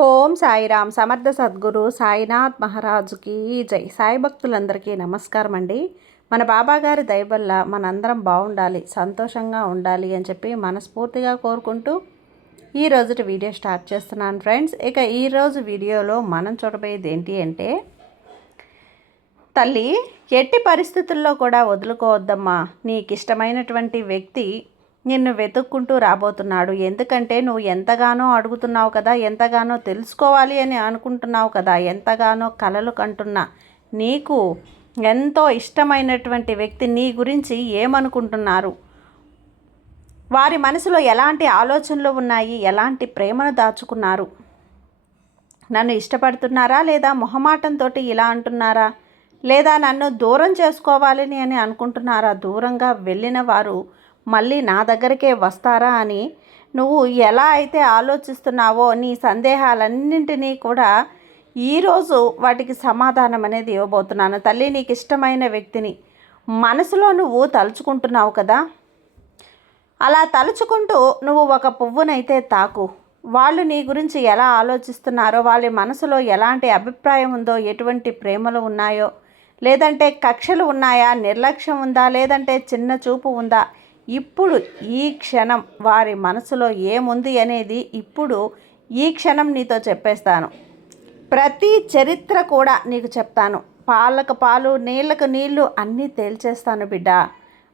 ఓం సాయిరామ్. సమర్థ సద్గురు సాయినాథ్ మహారాజుకి జై. సాయి భక్తులందరికీ నమస్కారం అండి. మన బాబాగారి దయ వల్ల మనందరం బాగుండాలి, సంతోషంగా ఉండాలి అని చెప్పి మనస్ఫూర్తిగా కోరుకుంటూ ఈరోజుటి వీడియో స్టార్ట్ చేస్తున్నాను ఫ్రెండ్స్. ఇక ఈరోజు వీడియోలో మనం చూడబోయేది ఏంటి అంటే, తల్లి ఎట్టి పరిస్థితుల్లో కూడా వదులుకోవద్దమ్మా. నీకు ఇష్టమైనటువంటి వ్యక్తి నిన్ను వెతుక్కుంటూ రాబోతున్నాడు. ఎందుకంటే నువ్వు ఎంతగానో అడుగుతున్నావు కదా, ఎంతగానో తెలుసుకోవాలి అని అనుకుంటున్నావు కదా, ఎంతగానో కలలు కంటున్నా నీకు ఎంతో ఇష్టమైనటువంటి వ్యక్తి నీ గురించి ఏమనుకుంటున్నారు, వారి మనసులో ఎలాంటి ఆలోచనలు ఉన్నాయి, ఎలాంటి ప్రేమను దాచుకున్నారు, నన్ను ఇష్టపడుతున్నారా లేదా మొహమాటంతో ఇలా అంటున్నారా, లేదా నన్ను దూరం చేసుకోవాలని అని అనుకుంటున్నారా, దూరంగా వెళ్ళిన వారు మళ్ళీ నా దగ్గరికే వస్తారా అని నువ్వు ఎలా అయితే ఆలోచిస్తున్నావో నీ సందేహాలన్నింటినీ కూడా ఈరోజు వాటికి సమాధానం అనేది ఇవ్వబోతున్నాను. తల్లి, నీకు ఇష్టమైన వ్యక్తిని మనసులో నువ్వు తలుచుకుంటున్నావు కదా, అలా తలుచుకుంటూ నువ్వు ఒక పువ్వునైతే తాకు. వాళ్ళు నీ గురించి ఎలా ఆలోచిస్తున్నారో, వాళ్ళ మనసులో ఎలాంటి అభిప్రాయం ఉందో, ఎటువంటి ప్రేమలు ఉన్నాయో, లేదంటే కక్షలు ఉన్నాయా, నిర్లక్ష్యం ఉందా, లేదంటే చిన్న చూపు ఉందా, ఇప్పుడు ఈ క్షణం వారి మనసులో ఏముంది అనేది ఇప్పుడు ఈ క్షణం నీతో చెప్పేస్తాను. ప్రతి చరిత్ర కూడా నీకు చెప్తాను. పాలకు పాలు, నీళ్ళకు నీళ్లు అన్నీ తేల్చేస్తాను బిడ్డ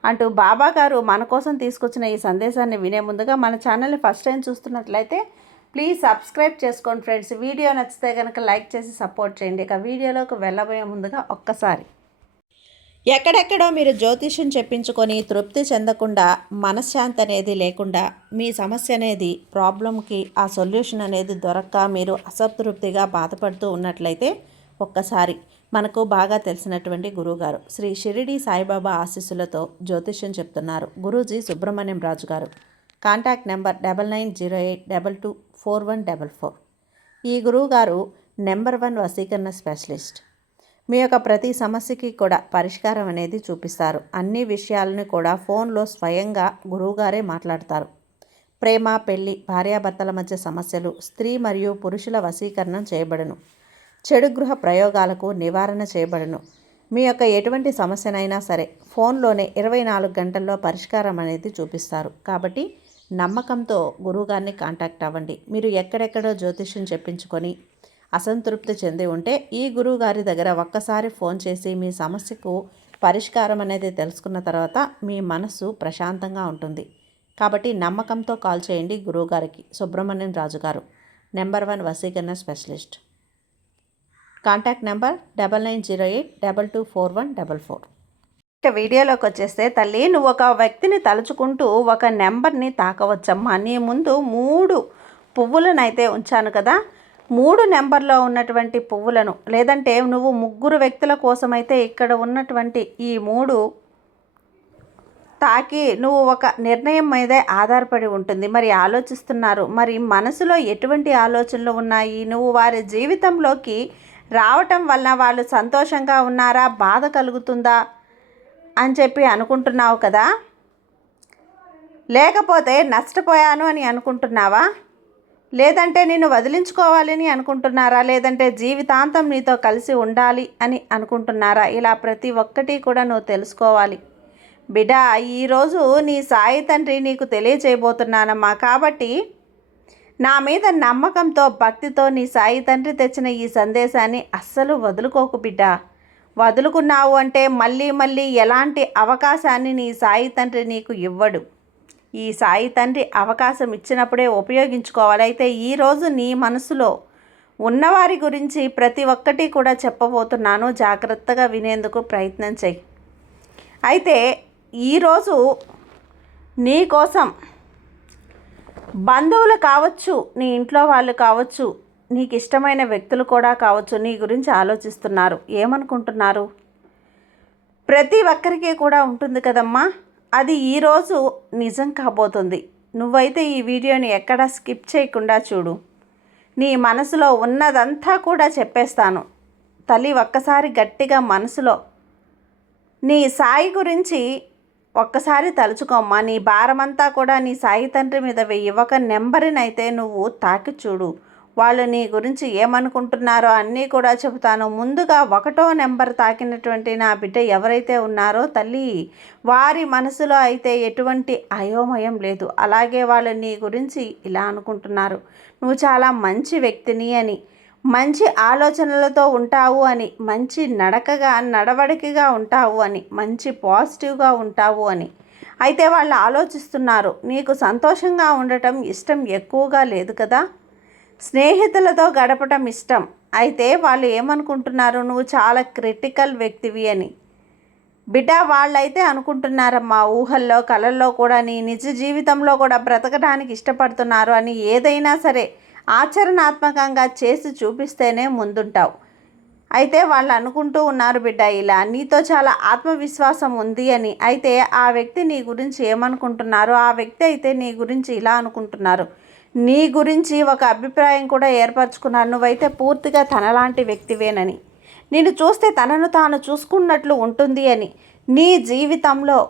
అంటూ బాబా గారు మన కోసం తీసుకొచ్చిన ఈ సందేశాన్ని వినే ముందుగా మన ఛానల్ని ఫస్ట్ టైం చూస్తున్నట్లయితే ప్లీజ్ సబ్స్క్రైబ్ చేసుకోండి ఫ్రెండ్స్. వీడియో నచ్చితే కనుక లైక్ చేసి సపోర్ట్ చేయండి. ఇక వీడియోలోకి వెళ్ళబోయే ముందుగా ఒక్కసారి, ఎక్కడెక్కడో మీరు జ్యోతిష్యం చెప్పించుకొని తృప్తి చెందకుండా, మనశ్శాంతి అనేది లేకుండా, మీ సమస్య అనేది ప్రాబ్లంకి ఆ సొల్యూషన్ అనేది దొరక్క మీరు అసంతృప్తిగా బాధపడుతూ ఉన్నట్లయితే ఒక్కసారి మనకు బాగా తెలిసినటువంటి గురువుగారు శ్రీ షిరిడి సాయిబాబా ఆశీస్సులతో జ్యోతిష్యం చెప్తున్నారు గురూజీ సుబ్రహ్మణ్యం రాజు గారు. Contact number 9908224144. ఈ గురువుగారు నెంబర్ 1 వశీకరణ స్పెషలిస్ట్. మీ యొక్క ప్రతి సమస్యకి కూడా పరిష్కారం అనేది చూపిస్తారు. అన్ని విషయాలను కూడా ఫోన్లో స్వయంగా గురువుగారే మాట్లాడతారు. ప్రేమ, పెళ్లి, భార్యాభర్తల మధ్య సమస్యలు, స్త్రీ మరియు పురుషుల వశీకరణం చేయబడును. చెడు గృహ ప్రయోగాలకు నివారణ చేయబడును. మీ యొక్క ఎటువంటి సమస్యనైనా సరే ఫోన్లోనే 24 గంటల్లో పరిష్కారం అనేది చూపిస్తారు. కాబట్టి నమ్మకంతో గురువుగారిని కాంటాక్ట్ అవ్వండి. మీరు ఎక్కడెక్కడో జ్యోతిష్యం చెప్పించుకొని అసంతృప్తి చెంది ఉంటే ఈ గురువుగారి దగ్గర ఒక్కసారి ఫోన్ చేసి మీ సమస్యకు పరిష్కారం అనేది తెలుసుకున్న తర్వాత మీ మనసు ప్రశాంతంగా ఉంటుంది. కాబట్టి నమ్మకంతో కాల్ చేయండి గురువుగారికి. సుబ్రహ్మణ్యం రాజు గారు, నెంబర్ 1 వశీకరణ స్పెషలిస్ట్. Contact number 9908224144. ఇక వీడియోలోకి వచ్చేస్తే, తల్లి నువ్వు ఒక వ్యక్తిని తలుచుకుంటూ ఒక నెంబర్ని తాకవచ్చమ్మా. నీ ముందు 3 పువ్వులనైతే ఉంచాను కదా, 3 నెంబర్లో ఉన్నటువంటి పువ్వులను, లేదంటే నువ్వు 3 వ్యక్తుల కోసమైతే ఇక్కడ ఉన్నటువంటి ఈ 3 తాకి నువ్వు ఒక నిర్ణయం మీదే ఆధారపడి ఉంటుంది. మరి ఆలోచిస్తున్నారు, మరి మనసులో ఎటువంటి ఆలోచనలు ఉన్నాయి, నువ్వు వారి జీవితంలోకి రావటం వల్ల వాళ్ళు సంతోషంగా ఉన్నారా, బాధ కలుగుతుందా అని చెప్పి అనుకుంటున్నావు కదా, లేకపోతే నష్టపోయాను అని అనుకుంటున్నావా, లేదంటే నిన్ను వదిలించుకోవాలని అనుకుంటున్నారా, లేదంటే జీవితాంతం నీతో కలిసి ఉండాలి అని అనుకుంటున్నారా, ఇలా ప్రతి ఒక్కటి కూడా నువ్వు తెలుసుకోవాలి బిడ్డ. ఈరోజు నీ సాయి తండ్రి నీకు తెలియచేయబోతున్నానమ్మా. కాబట్టి నా మీద నమ్మకంతో, భక్తితో నీ సాయి తండ్రి తెచ్చిన ఈ సందేశాన్ని అస్సలు వదులుకోకు బిడ్డ. వదులుకున్నావు అంటే మళ్ళీ మళ్ళీ ఎలాంటి అవకాశాన్ని నీ సాయి తండ్రి నీకు ఇవ్వడు. ఈ సాయి తండ్రి అవకాశం ఇచ్చినప్పుడే ఉపయోగించుకోవాలి. అయితే ఈరోజు నీ మనసులో ఉన్నవారి గురించి ప్రతి ఒక్కటి కూడా చెప్పబోతున్నాను. జాగ్రత్తగా వినేందుకు ప్రయత్నం చేయి. అయితే ఈరోజు నీ కోసం బంధువులు కావచ్చు, నీ ఇంట్లో వాళ్ళు కావచ్చు, నీకు ఇష్టమైన వ్యక్తులు కూడా కావచ్చు, నీ గురించి ఆలోచిస్తున్నారు. ఏమనుకుంటున్నారు? ప్రతి ఒక్కరికి కూడా ఉంటుంది కదమ్మా. అది ఈరోజు నిజం కాబోతుంది. నువ్వైతే ఈ వీడియోని ఎక్కడా స్కిప్ చేయకుండా చూడు. నీ మనసులో ఉన్నదంతా కూడా చెప్పేస్తాను. తల్లి, ఒక్కసారి గట్టిగా మనసులో నీ సాయి గురించి ఒక్కసారి తలుచుకోమ్మా. నీ భారమంతా కూడా నీ సాయి తండ్రి మీద వెయ్యి. ఒక నెంబర్నైతే నువ్వు తాకి చూడు. వాళ్ళు నీ గురించి ఏమనుకుంటున్నారో అన్నీ కూడా చెబుతాను. ముందుగా 1వ నెంబర్ తాకినటువంటి నా బిడ్డ ఎవరైతే ఉన్నారో తల్లి, వారి మనసులో అయితే ఎటువంటి అయోమయం లేదు. అలాగే వాళ్ళు నీ గురించి ఇలా అనుకుంటున్నారు, నువ్వు చాలా మంచి వ్యక్తిని అని, మంచి ఆలోచనలతో ఉంటావు అని, మంచి నడవడికగా ఉంటావు అని, మంచి పాజిటివ్గా ఉంటావు అని. అయితే వాళ్ళు ఆలోచిస్తున్నారు, నీకు సంతోషంగా ఉండటం ఇష్టం ఎక్కువగా లేదు కదా, స్నేహితులతో గడపటం ఇష్టం. అయితే వాళ్ళు ఏమనుకుంటున్నారు, నువ్వు చాలా క్రిటికల్ వ్యక్తివి అని. బిడ్డ, వాళ్ళైతే అనుకుంటున్నారమ్మా, ఊహల్లో కలల్లో కూడా నీ నిజ జీవితంలో కూడా బ్రతకడానికి ఇష్టపడుతున్నారు అని. ఏదైనా సరే ఆచరణాత్మకంగా చేసి చూపిస్తేనే ముందుంటావు. అయితే వాళ్ళు అనుకుంటూ ఉన్నారు బిడ్డ, ఇలా నీతో చాలా ఆత్మవిశ్వాసం ఉంది అని. అయితే ఆ వ్యక్తి నీ గురించి ఏమనుకుంటున్నారు, ఆ వ్యక్తి అయితే నీ గురించి ఇలా అనుకుంటున్నారు, నీ గురించి ఒక అభిప్రాయం కూడా ఏర్పరచుకున్నారు, నువ్వైతే పూర్తిగా తనలాంటి వ్యక్తివేనని, నిన్ను చూస్తే తనను తాను చూసుకున్నట్లు ఉంటుంది అని. నీ జీవితంలో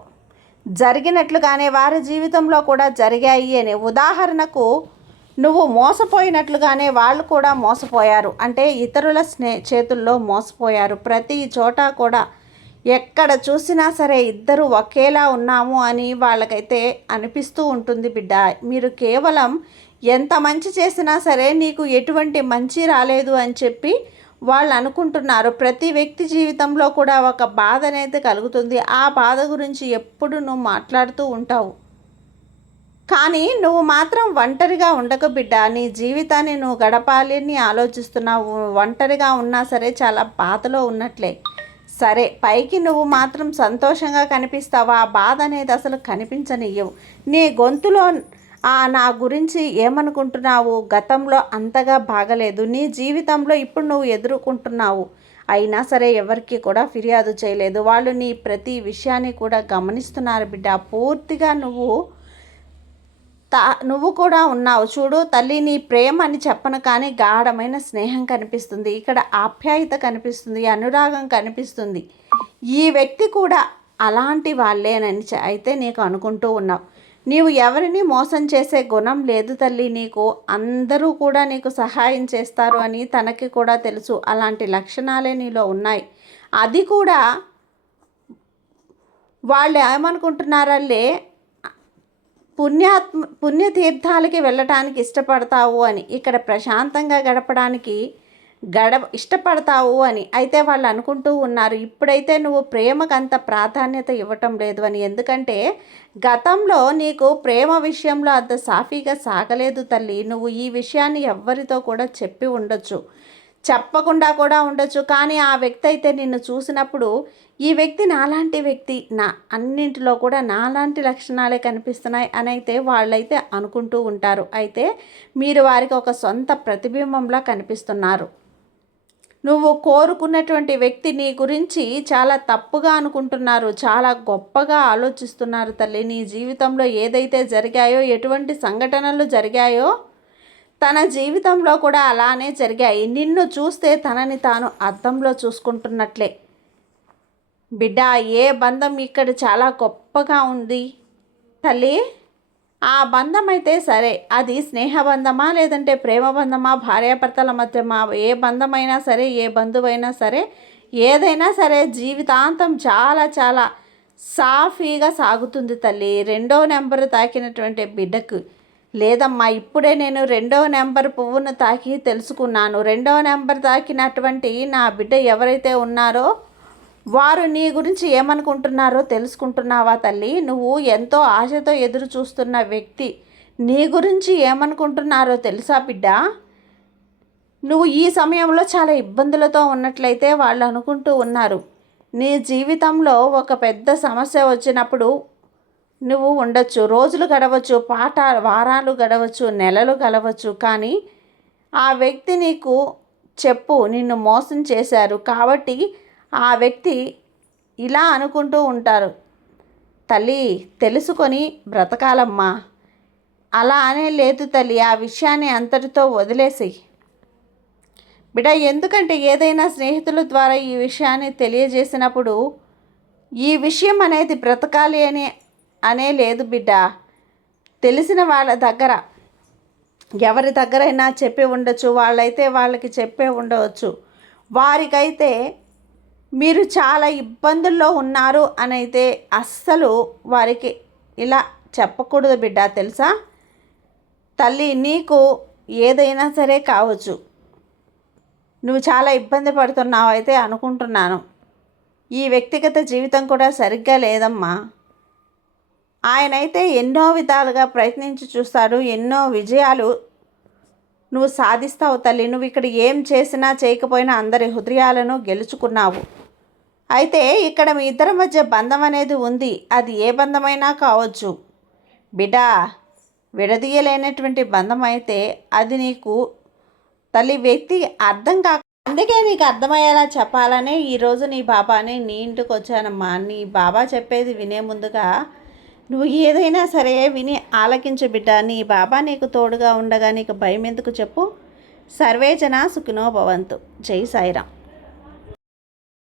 జరిగినట్లుగానే వారి జీవితంలో కూడా జరిగాయి అని. ఉదాహరణకు, నువ్వు మోసపోయినట్లుగానే వాళ్ళు కూడా మోసపోయారు. అంటే ఇతరుల చేతుల్లో మోసపోయారు. ప్రతి చోట కూడా ఎక్కడ చూసినా సరే ఇద్దరు ఒకేలా ఉన్నాము అని వాళ్ళకైతే అనిపిస్తూ ఉంటుంది బిడ్డ. మీరు కేవలం ఎంత మంచి చేసినా సరే నీకు ఎటువంటి మంచి రాలేదు అని చెప్పి వాళ్ళు అనుకుంటున్నారు. ప్రతి వ్యక్తి జీవితంలో కూడా ఒక బాధ అనేది కలుగుతుంది. ఆ బాధ గురించి ఎప్పుడు నువ్వు మాట్లాడుతూ ఉంటావు. కానీ నువ్వు మాత్రం ఒంటరిగా ఉండకు బిడ్డ. నీ జీవితాన్ని నువ్వు గడపాలి అని ఆలోచిస్తున్నావు. ఒంటరిగా ఉన్నా సరే చాలా బాధలో ఉన్నట్లే. సరే, పైకి నువ్వు మాత్రం సంతోషంగా కనిపిస్తావా, ఆ బాధ అనేది అసలు కనిపించనియ్యవు. నీ గొంతులో నా గురించి ఏమనుకుంటున్నావు, గతంలో అంతగా బాగలేదు, నీ జీవితంలో ఇప్పుడు నువ్వు ఎదుర్కొంటున్నావు, అయినా సరే ఎవరికి కూడా ఫిర్యాదు చేయలేదు. వాళ్ళు నీ ప్రతి విషయాన్ని కూడా గమనిస్తున్నారు బిడ్డ. పూర్తిగా నువ్వు కూడా ఉన్నావు. చూడు తల్లి, నీ ప్రేమ అని చెప్పను కానీ గాఢమైన స్నేహం కనిపిస్తుంది, ఇక్కడ ఆప్యాయత కనిపిస్తుంది, అనురాగం కనిపిస్తుంది. ఈ వ్యక్తి కూడా అలాంటి వాళ్ళేనని అయితే నీకు అనుకుంటూ ఉన్నావు. నీవు ఎవరిని మోసం చేసే గుణం లేదు తల్లి నీకు. అందరూ కూడా నీకు సహాయం చేస్తారు అని తనకి కూడా తెలుసు. అలాంటి లక్షణాలే నీలో ఉన్నాయి. అది కూడా వాళ్ళు ఏమనుకుంటున్నారల్లే, పుణ్యతీర్థాలకి వెళ్ళటానికి ఇష్టపడతావు అని, ఇక్కడ ప్రశాంతంగా గడపడానికి ఇష్టపడతావు అని. అయితే వాళ్ళు అనుకుంటూ ఉన్నారు, ఇప్పుడైతే నువ్వు ప్రేమకు అంత ప్రాధాన్యత ఇవ్వటం లేదు అని. ఎందుకంటే గతంలో నీకు ప్రేమ విషయంలో అంత సాఫీగా సాగలేదు తల్లి. నువ్వు ఈ విషయాన్ని ఎవ్వరితో కూడా చెప్పి ఉండొచ్చు, చెప్పకుండా కూడా ఉండొచ్చు. కానీ ఆ వ్యక్తి అయితే నిన్ను చూసినప్పుడు, ఈ వ్యక్తి నాలాంటి వ్యక్తి, అన్నింటిలో కూడా నాలాంటి లక్షణాలే కనిపిస్తున్నాయి అని అయితే వాళ్ళైతే అనుకుంటూ ఉంటారు. అయితే మీరు వారికి ఒక సొంత ప్రతిబింబంలా కనిపిస్తున్నారు. నువ్వు కోరుకున్నటువంటి వ్యక్తి నీ గురించి చాలా తప్పుగా అనుకుంటున్నారు, చాలా గొప్పగా ఆలోచిస్తున్నారు తల్లి. నీ జీవితంలో ఏదైతే జరిగాయో, ఎటువంటి సంఘటనలు జరిగాయో తన జీవితంలో కూడా అలానే జరిగాయి. నిన్ను చూస్తే తనని తాను అద్దంలో చూసుకుంటున్నట్లే. బిడ్డ, ఏ బంధం ఇక్కడ చాలా గొప్పగా ఉంది తల్లి. ఆ బంధం అయితే సరే, అది స్నేహబంధమా లేదంటే ప్రేమ బంధమా, భార్యాభర్తల మధ్యమా, ఏ బంధమైనా సరే, ఏ బంధువైనా సరే, ఏదైనా సరే జీవితాంతం చాలా చాలా సాఫీగా సాగుతుంది తల్లి. 2వ నెంబరు తాకినటువంటి బిడ్డకు లేదమ్మా, ఇప్పుడే నేను 2వ నెంబర్ పువ్వును తాకి తెలుసుకున్నాను. 2వ నెంబర్ తాకినటువంటి నా బిడ్డ ఎవరైతే ఉన్నారో వారు నీ గురించి ఏమనుకుంటున్నారో తెలుసుకుంటున్నావా తల్లి? నువ్వు ఎంతో ఆశతో ఎదురు చూస్తున్న వ్యక్తి నీ గురించి ఏమనుకుంటున్నారో తెలుసా బిడ్డ? నువ్వు ఈ సమయంలో చాలా ఇబ్బందులతో ఉన్నట్లయితే వాళ్ళు అనుకుంటూ ఉన్నారు, నీ జీవితంలో ఒక పెద్ద సమస్య వచ్చినప్పుడు నువ్వు ఉండొచ్చు, రోజులు గడవచ్చు, వారాలు గడవచ్చు, నెలలు గడవచ్చు. కానీ ఆ వ్యక్తి నీకు నిన్ను మోసం చేశారు కాబట్టి ఆ వ్యక్తి ఇలా అనుకుంటూ ఉంటారు. తల్లి, తెలుసుకొని బ్రతకాలమ్మా. అలా అనే లేదు తల్లి, ఆ విషయాన్ని అంతటితో వదిలేసేయి బిడ్డ. ఎందుకంటే ఏదైనా స్నేహితుల ద్వారా ఈ విషయాన్ని తెలియజేసినప్పుడు ఈ విషయం అనేది బ్రతకాలి అనే లేదు బిడ్డ. తెలిసిన వాళ్ళ దగ్గర ఎవరి దగ్గరైనా చెప్పి ఉండొచ్చు, వాళ్ళైతే వాళ్ళకి చెప్పే ఉండవచ్చు. వారికైతే మీరు చాలా ఇబ్బందుల్లో ఉన్నారు అని అయితే అస్సలు వారికి ఇలా చెప్పకూడదు బిడ్డ, తెలుసా? తల్లి, నీకు ఏదైనా సరే కావచ్చు, నువ్వు చాలా ఇబ్బంది పడుతున్నావు అయితే అనుకుంటున్నాను. ఈ వ్యక్తిగత జీవితం కూడా సరిగ్గా లేదమ్మా. ఆయనైతే ఎన్నో విధాలుగా ప్రయత్నించి చూస్తాడు, ఎన్నో విజయాలు నువ్వు సాధిస్తావు తల్లి. నువ్వు ఇక్కడ ఏం చేసినా చేయకపోయినా అందరి హృదయాలను గెలుచుకున్నావు. అయితే ఇక్కడ మీ ఇద్దరి మధ్య బంధం అనేది ఉంది. అది ఏ బంధమైనా కావచ్చు బిడ్డా. విడదీయలేనటువంటి బంధం అయితే అది నీకు తల్లి వ్యక్తి అర్థం కాక, అందుకే నీకు అర్థమయ్యేలా చెప్పాలనే ఈరోజు నీ బాబాని నీ ఇంటికి వచ్చానమ్మా. నీ బాబా చెప్పేది వినే ముందుగా నువ్వు ఏదైనా సరే విని ఆలకించు బిడ్డ. నీ బాబా నీకు తోడుగా ఉండగా నీకు భయం ఎందుకు చెప్పు? సర్వేజన సుఖినో భవంతు. జై సాయిరాం.